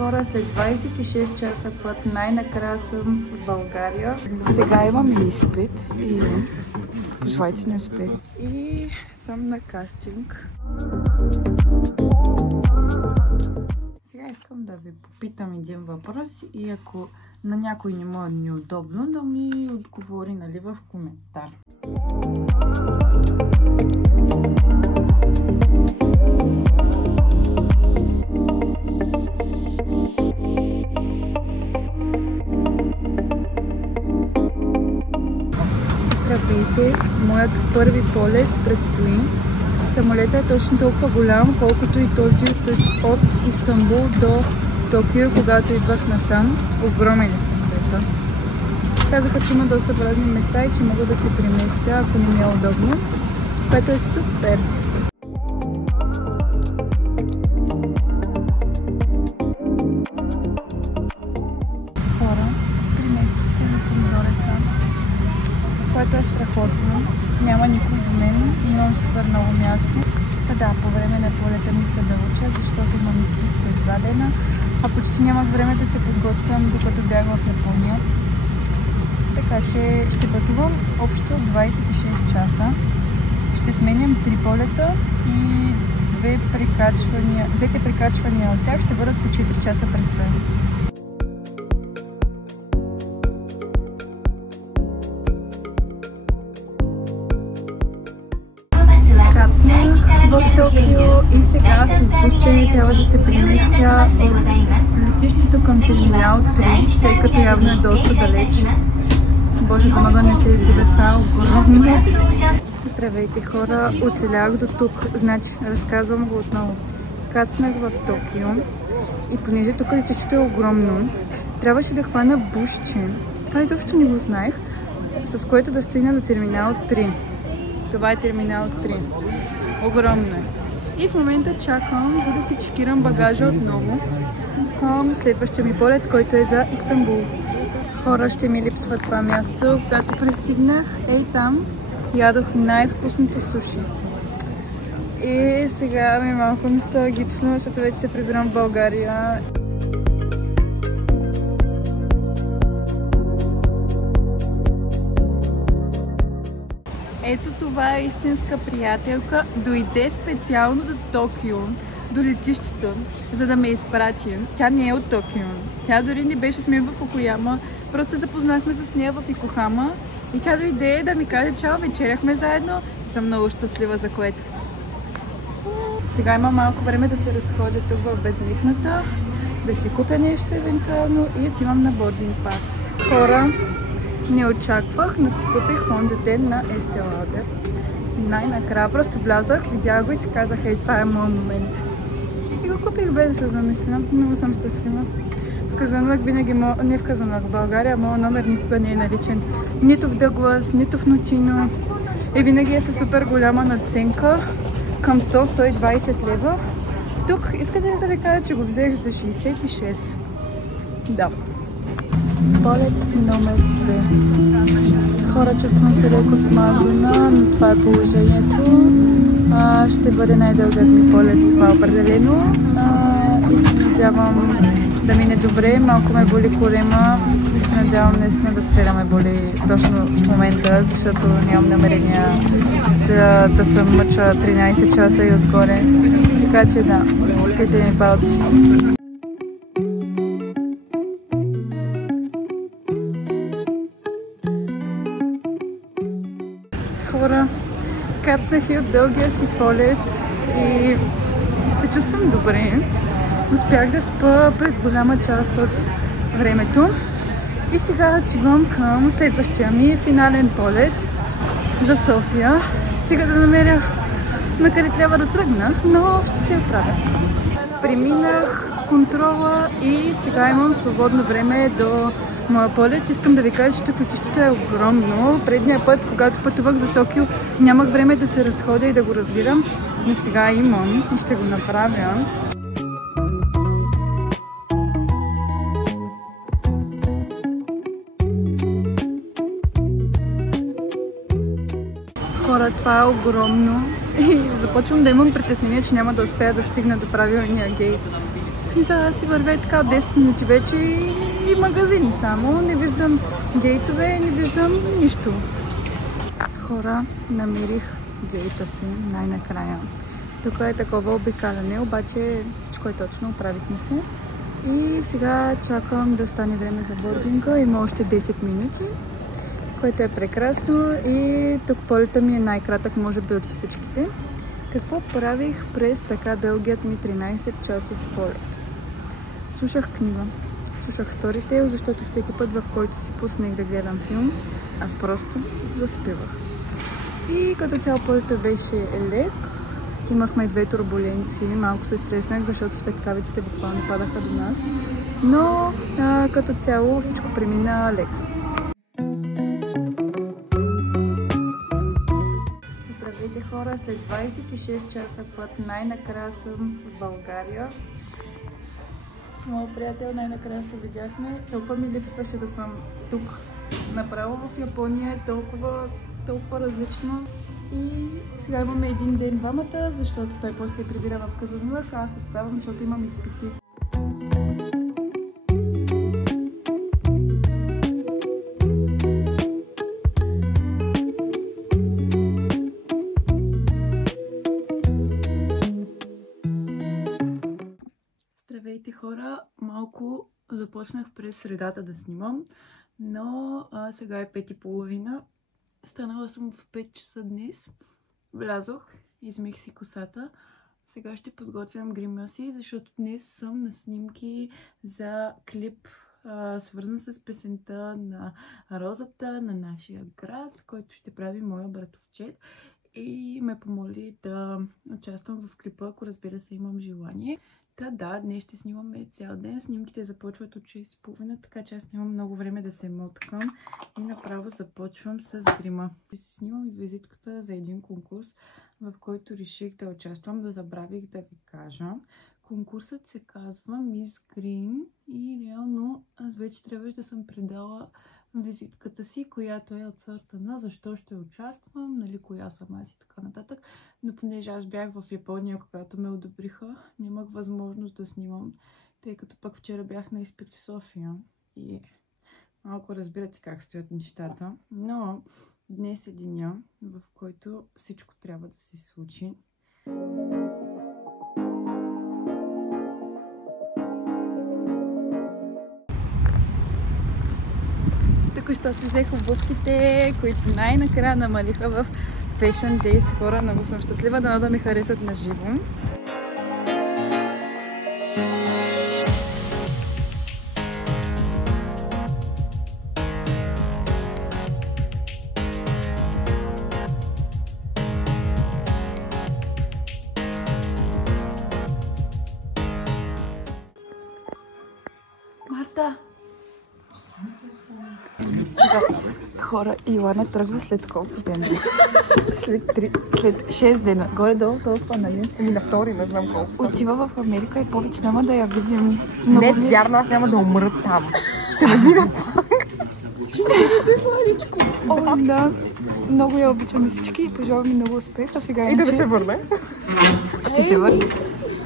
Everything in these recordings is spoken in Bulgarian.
Хора, след 26 часа път най-накрая съм в България. Сега имам изпит и пожелайте ни успех. И съм на кастинг. Сега искам да ви попитам един въпрос и ако на някой не му е неудобно, да ми отговори, нали, в коментар. Здравейте! Моят първи полет предстои. Самолетът е точно толкова голям, колкото и този от Истанбул до Токио, когато идвах насам. Огромен е самолетът. Казаха, че има доста празни места и че мога да се преместя, ако не ми е удобно, което е супер. Хора, 3 месеца на прозореца, което е страхотно. Няма никой до мен и имам супер много място. Да, по време на полета мисля да уча, защото имам изпит след 2 дена, а почти нямах време да се подготвям, докато бях в Япония. Така че ще пътувам общо 26 часа. Ще сменям 3 полета и двете прикачвания от тях ще бъдат по 4 часа престой. В Токио и сега с бусче трябва да се преместя от летището към терминал 3, тъй като явно е доста далеч. Боже, дано да не се изгубя, това е огромно. Здравейте хора, оцелях до тук, значи разказвам го отново. Кацнах в Токио и понеже тук летището е огромно, трябваше да хвана бусче. Това изобщо не го знаех, с което да стигна до терминал 3. Това е терминал 3. Огромно е. И в момента чакам, за да си чекирам багажа отново към следващия ми полет, който е за Истанбул. Хора, ще ми липсва това място. Когато пристигнах, там ядох най-вкусното суши. И сега ми е малко носталгично, защото вече се прибирам в България. Ето това е истинска приятелка. Дойде специално до Токио, до летището, за да ме изпрати. Тя не е от Токио. Тя дори не беше с мен в Окаяма. Просто запознахме с нея в Йокохама и тя дойде да ми каже чао, вечеряхме заедно и съм много щастлива за което. Сега има малко време да се разходя тук в безликната, да си купя нещо евентуално и отивам на бординг пас. Хора, не очаквах, но си купих фондите на Estée Lauder. Най-накрая просто влязах, видях го и си казах, това е моят момент. И го купих без да се замисля. Много съм щастлива. В Казанлък винаги, не в Казанлък, в България, моят номер никога не е наличен. Нито в Дъглас, нито в Нотино. И винаги е със супер голяма надценка към 100-120 лева. Тук искате ли да ви кажа, че го взех за 66? Да. Полет номер 2. Хора, чувствам се леко смазана, но това е положението. Ще бъде най-дългият ми полет, това определено. И се надявам да мине добре. Малко ме боли корема и се надявам наистина да спре да ме боли точно в момента, защото нямам намерение да се мъча 13 часа и отгоре. Така че да, стискайте ми палци. Хора, кацнах и от дългия си полет и се чувствам добре. Успях да спа през голяма част от времето и сега отивам към следващия ми финален полет за София. Стига да намеря на къде трябва да тръгна, но ще се оправя. Преминах контрола и сега имам свободно време до моя полет. Искам да ви кажа, че тук летището е огромно. Предния път, когато пътувах за Токио, нямах време да се разходя и да го разгледам, но сега имам и ще го направя. Хора, това е огромно и започвам да имам притеснение, че няма да успея да стигна до правилния гейт. В смисъл, аз си вървя така от 10 минути вече и магазини само. Не виждам гейтове, не виждам нищо. Хора, намерих гейта си най-накрая. Тук е такова обикаляне, обаче всичко е точно, оправихме се. И сега чакам да стане време за бординга. Има още 10 минути, което е прекрасно. И тук полета ми е най-кратък, може би, от всичките. Какво правих през така дългият ми 13 часов полет? Слушах книга. Слушах Storytel, защото всеки път, в който си пуснах да гледам филм, аз просто заспивах. И като цяло полета беше лек. Имахме 2 турбуленции, малко се стреснах, защото спектавиците буквално падаха до нас. Но като цяло всичко премина леко. Здравейте хора, след 26 часа път най-накрая съм в България. С моят приятел най-накрая се видяхме. Толкова ми липсваше да съм тук. Направо в Япония е толкова различно. И сега имаме един ден двамата, защото той после се прибира в Казанлък, а аз оставам, защото имам изпити. Здравейте хора! Малко започнах през средата да снимам, но сега е 5:30. Станала съм в 5 часа днес. Влязох, измих си косата. Сега ще подготвям грима си, защото днес съм на снимки за клип, свързан с песента на Розата на нашия град, който ще прави моя братовчет. И ме помоли да участвам в клипа, ако разбира се имам желание. Да, днес ще снимаме цял ден. Снимките започват от 6:30, така че аз нямам много време да се моткам и направо започвам с грима. Ще си снимам и визитката за един конкурс, в който реших да участвам, да забравих да ви кажа. Конкурсът се казва Miss Green и реално аз вече трябваше да съм предала визитката си, която е от сорта на защо ще участвам, нали, коя съм аз и така нататък. Но понеже аз бях в Япония, когато ме одобриха, нямах възможност да снимам, тъй като пък вчера бях на изпит в София и малко разбирате как стоят нещата. Но днес е деня, в който всичко трябва да се случи. Току-що си взех обувките, които най-накрая намалиха в Fashion Days. Хора, много съм щастлива, дано да ми харесат на живо. Марта! Хора, Йоана тръгва след колко дена? След 6 дена. Горе-долу толкова, нали? На втори, не знам колко. Отива в Америка и повече няма да я видим. Не, вярно, аз няма да умра там. Ще ме видят пак. О, да. Много я обичам всички и пожелавам ми много успех. А сега и да се върне. Ще се върне.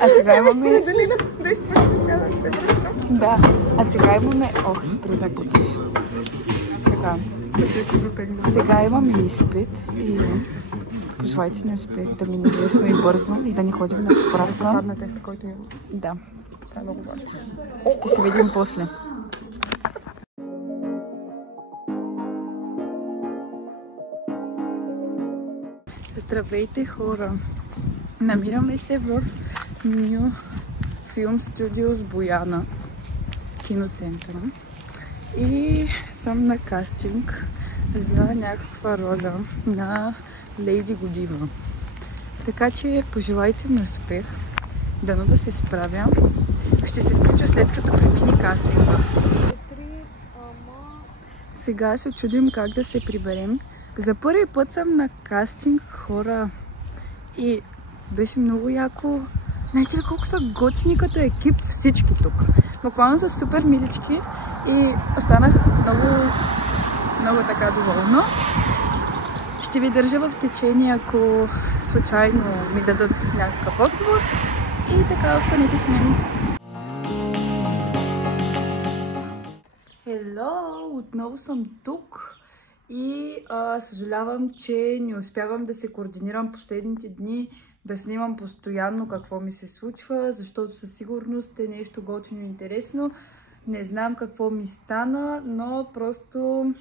А сега имаме... Да изпълним да се връща. Да. А сега имаме... Ох, спри да купиш. Така. Сега имаме изпит и пожелайте ни успех, да мине лесно и бързо и да ни ходим на поправка. Да падна теста, който имам. Да. Това е много важно. Ще се видим после. Здравейте хора! Намираме се в New Film Studios Бояна, киноцентъра. И съм на кастинг за някаква роля на Лейди Годива. Така че пожелайте ми успех, дано да се справя. Ще се включа след като премини кастинга. Сега се чудим как да се приберем. За първи път съм на кастинг, хора, и беше много яко. Знаете ли колко са готини като екип всички тук? Буквално са супер милички и останах много така доволна. Ще ви държа в течение, ако случайно ми дадат някакъв отговор. И така, останете с мен. Hello! Отново съм тук и съжалявам, че не успявам да се координирам последните дни, да снимам постоянно какво ми се случва, защото със сигурност е нещо готино и интересно. Не знам какво ми стана, но просто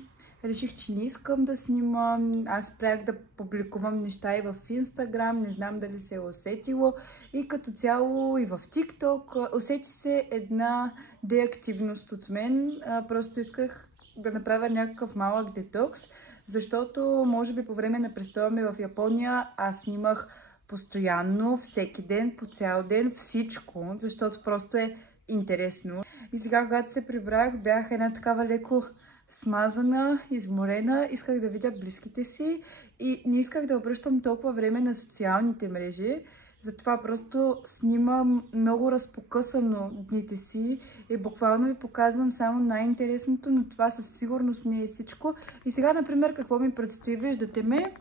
реших, че не искам да снимам. Аз спрях да публикувам неща и в Instagram, не знам дали се е усетило. И като цяло и в TikTok усети се една деактивност от мен. Просто исках да направя някакъв малък детокс, защото може би по време на престоя ми в Япония аз снимах постоянно, всеки ден, по цял ден, всичко, защото просто е интересно. И сега, когато се прибрах, бях една такава леко смазана, изморена, исках да видя близките си и не исках да обръщам толкова време на социалните мрежи. Затова просто снимам много разпокъсано дните си и буквално ви показвам само най-интересното, но това със сигурност не е всичко. И сега, например, какво ми предстои? Виждате ме,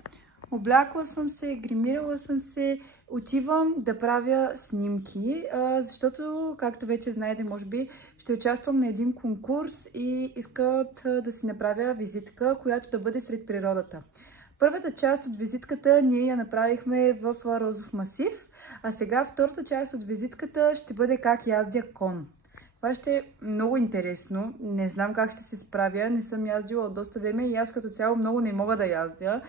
облякла съм се, гримирала съм се, отивам да правя снимки, защото, както вече знаете, може би, ще участвам на един конкурс и искат да си направя визитка, която да бъде сред природата. Първата част от визитката ние я направихме в розов масив, а сега втората част от визитката ще бъде как яздя кон. Това ще е много интересно. Не знам как ще се справя, не съм яздила от доста време и аз като цяло много не мога да яздя.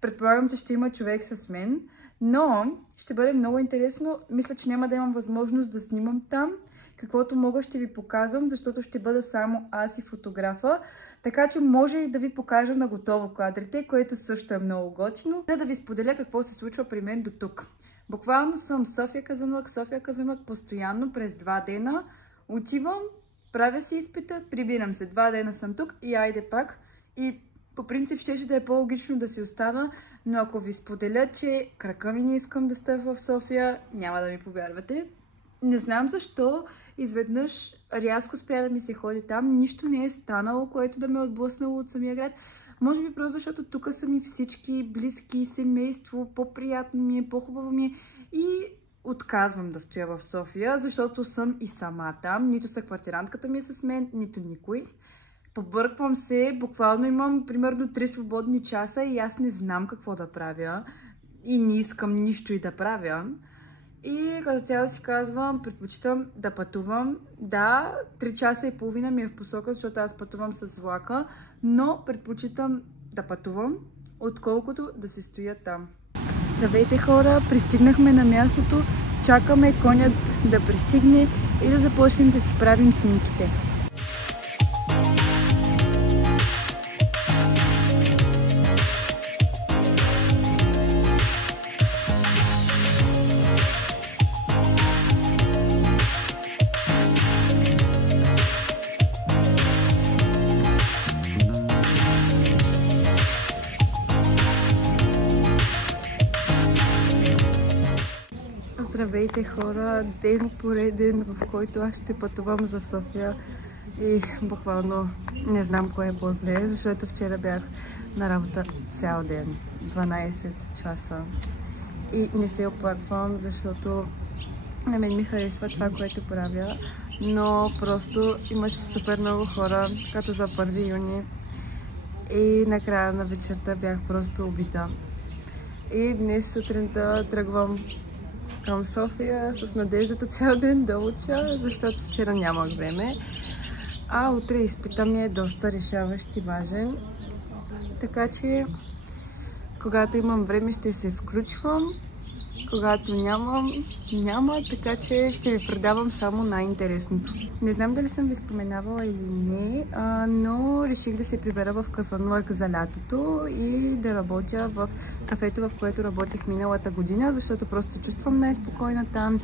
Предполагам, че ще има човек с мен, но ще бъде много интересно. Мисля, че няма да имам възможност да снимам там. Каквото мога ще ви показвам, защото ще бъда само аз и фотографа. Така че може и да ви покажа на готово кадрите, което също е много готино. Да ви споделя какво се случва при мен до тук. Буквално съм София Казанлък постоянно през 2 дена. Отивам, правя си изпита, прибирам се. 2 дена съм тук и айде пак. И по принцип ще да е по-логично да си остана, но ако ви споделя, че крака ми не искам да става в София, няма да ми повярвате. Не знам защо изведнъж рязко спря да ми се ходи там. Нищо не е станало, което да ме е отблъснало от самия град. Може би просто защото тук са ми всички близки, семейство, по-приятно ми е, по-хубаво ми е и отказвам да стоя в София, защото съм и сама там. Нито съквартирантката ми е с мен, нито никой. Побърквам се, буквално имам примерно 3 свободни часа и аз не знам какво да правя и не искам нищо и да правя. И като цяло си казвам, предпочитам да пътувам. Да, 3 часа и половина ми е в посока, защото аз пътувам с влака, но предпочитам да пътувам, отколкото да се стоя там. Здравейте хора, пристигнахме на мястото, чакаме конят да пристигне и да започнем да си правим снимките. Здравейте хора, ден пореден, в който аз ще пътувам за София и буквално не знам кое е по-зле, защото вчера бях на работа цял ден, 12 часа и не се оплаквам, защото на мен ми харесва това, което правя, но просто имаше супер много хора, като за 1 юни и накрая на вечерта бях просто убита. И днес сутринта тръгвам към София с надеждата цял ден да уча, защото вчера нямах време. А утре изпита ми е доста решаващ и важен. Така че, когато имам време, ще се включвам. Когато нямам, няма, така че ще ви предавам само най-интересното. Не знам дали съм ви споменавала или не, но реших да се прибера в Казанлък за лятото и да работя в кафето, в което работих миналата година, защото просто се чувствам най-спокойна там.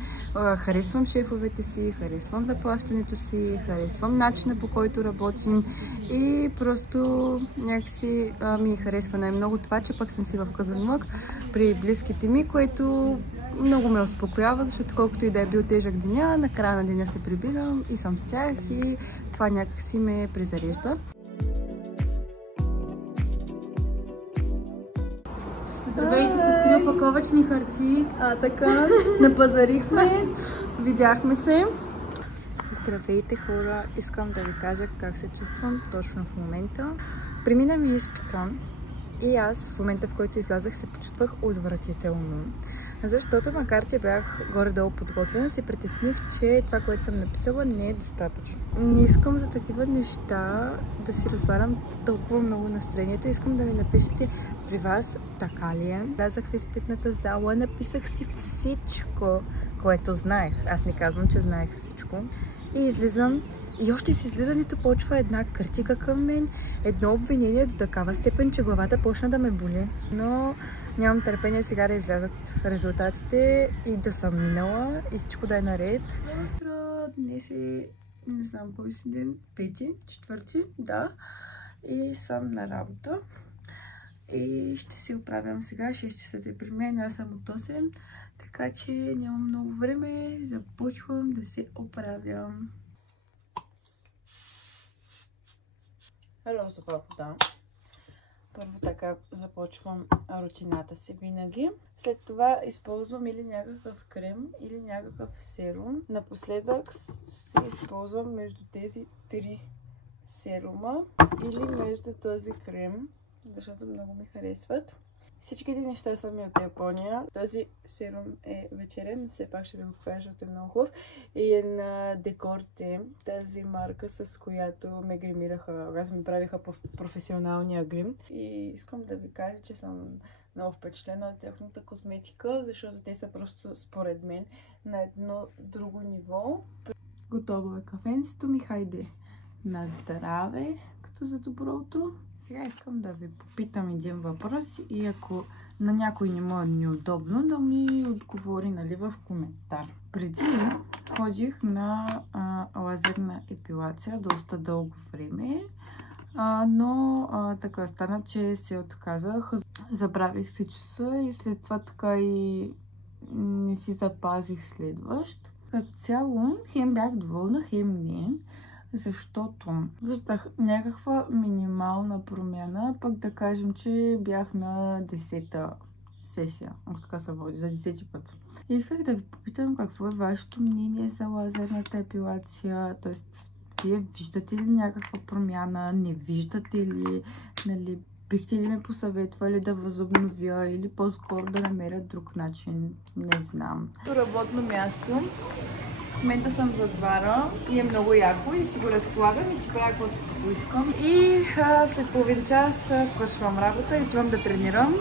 Харесвам шефовете си, харесвам заплащането си, харесвам начина, по който работим и просто някакси ми харесва най-много това, че пък съм си в Казанлък при близките ми, което много ме успокоява, защото колкото и да е бил тежък деня, на края на деня се прибирам и съм с тях и това някакси ме презарежда. Здравейте, с 3 опаковъчни хартии. Така, напазарихме, видяхме се. Здравейте хора! Искам да ви кажа как се чувствам точно в момента. Премина ми изпита и аз в момента, в който излязах, се почувствах отвратително. Защото макар, че бях горе-долу подготвена, се притесних, че това, което съм написала, не е достатъчно. Не искам за такива неща да си развалям толкова много настроението. Искам да ми напишете при вас така ли е. Влязах в изпитната зала, написах си всичко, което знаех. Аз не казвам, че знаех всичко. И излизам. И още с излизането почва една критика към мен, едно обвинение до такава степен, че главата почна да ме боли. Но нямам търпение сега да излязат резултатите и да съм минала и всичко да е наред. Утро, днес е, не знам кой си ден, 5-ти, 4-ти, да. И съм на работа. И ще се оправям сега, 6 часа е при мен, аз съм от 8. Така че нямам много време, започвам да се оправям. Розова вода. Първо така започвам рутината си винаги. След това използвам или някакъв крем, или някакъв серум. Напоследък си използвам между тези 3 серума или между този крем, защото много ми харесват. Всичките неща са ми от Япония. Този серум е вечерен, но все пак ще ви го покажа, защото е много хубав. И е на Декорте, тази марка, с която ме гримираха, когато ми правиха професионалния грим. И искам да ви кажа, че съм много впечатлена от тяхната косметика, защото те са просто, според мен, на едно друго ниво. Готово е кафенцето ми, хайде на здраве, като за добро утро. Сега искам да ви попитам един въпрос и ако на някой не му е неудобно, да ми отговори, нали, в коментар. Преди ходих на лазерна епилация доста дълго време, но така стана, че се отказах. Забравих си часа и след това така и не си запазих следващ. Като цяло, хем бях доволна, хем не. Защото виждах някаква минимална промяна, пък да кажем, че бях на 10-та сесия, ако така се води, за 10-ти път. И исках да ви попитам какво е вашето мнение за лазерната епилация, т.е. вие виждате ли някаква промяна, не виждате ли, нали, бихте ли ме посъветвали да възобновя или по-скоро да намеря друг начин, не знам. Работно място. В момента съм зад бара и е много яко и си го разполагам и си правя каквото си поискам. И след половин час свършвам работа и отивам да тренирам,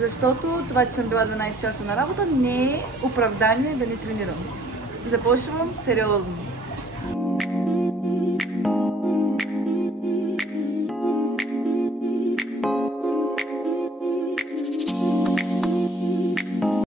защото това, че съм била 12 часа на работа, не е оправдание да не тренирам. Започвам сериозно.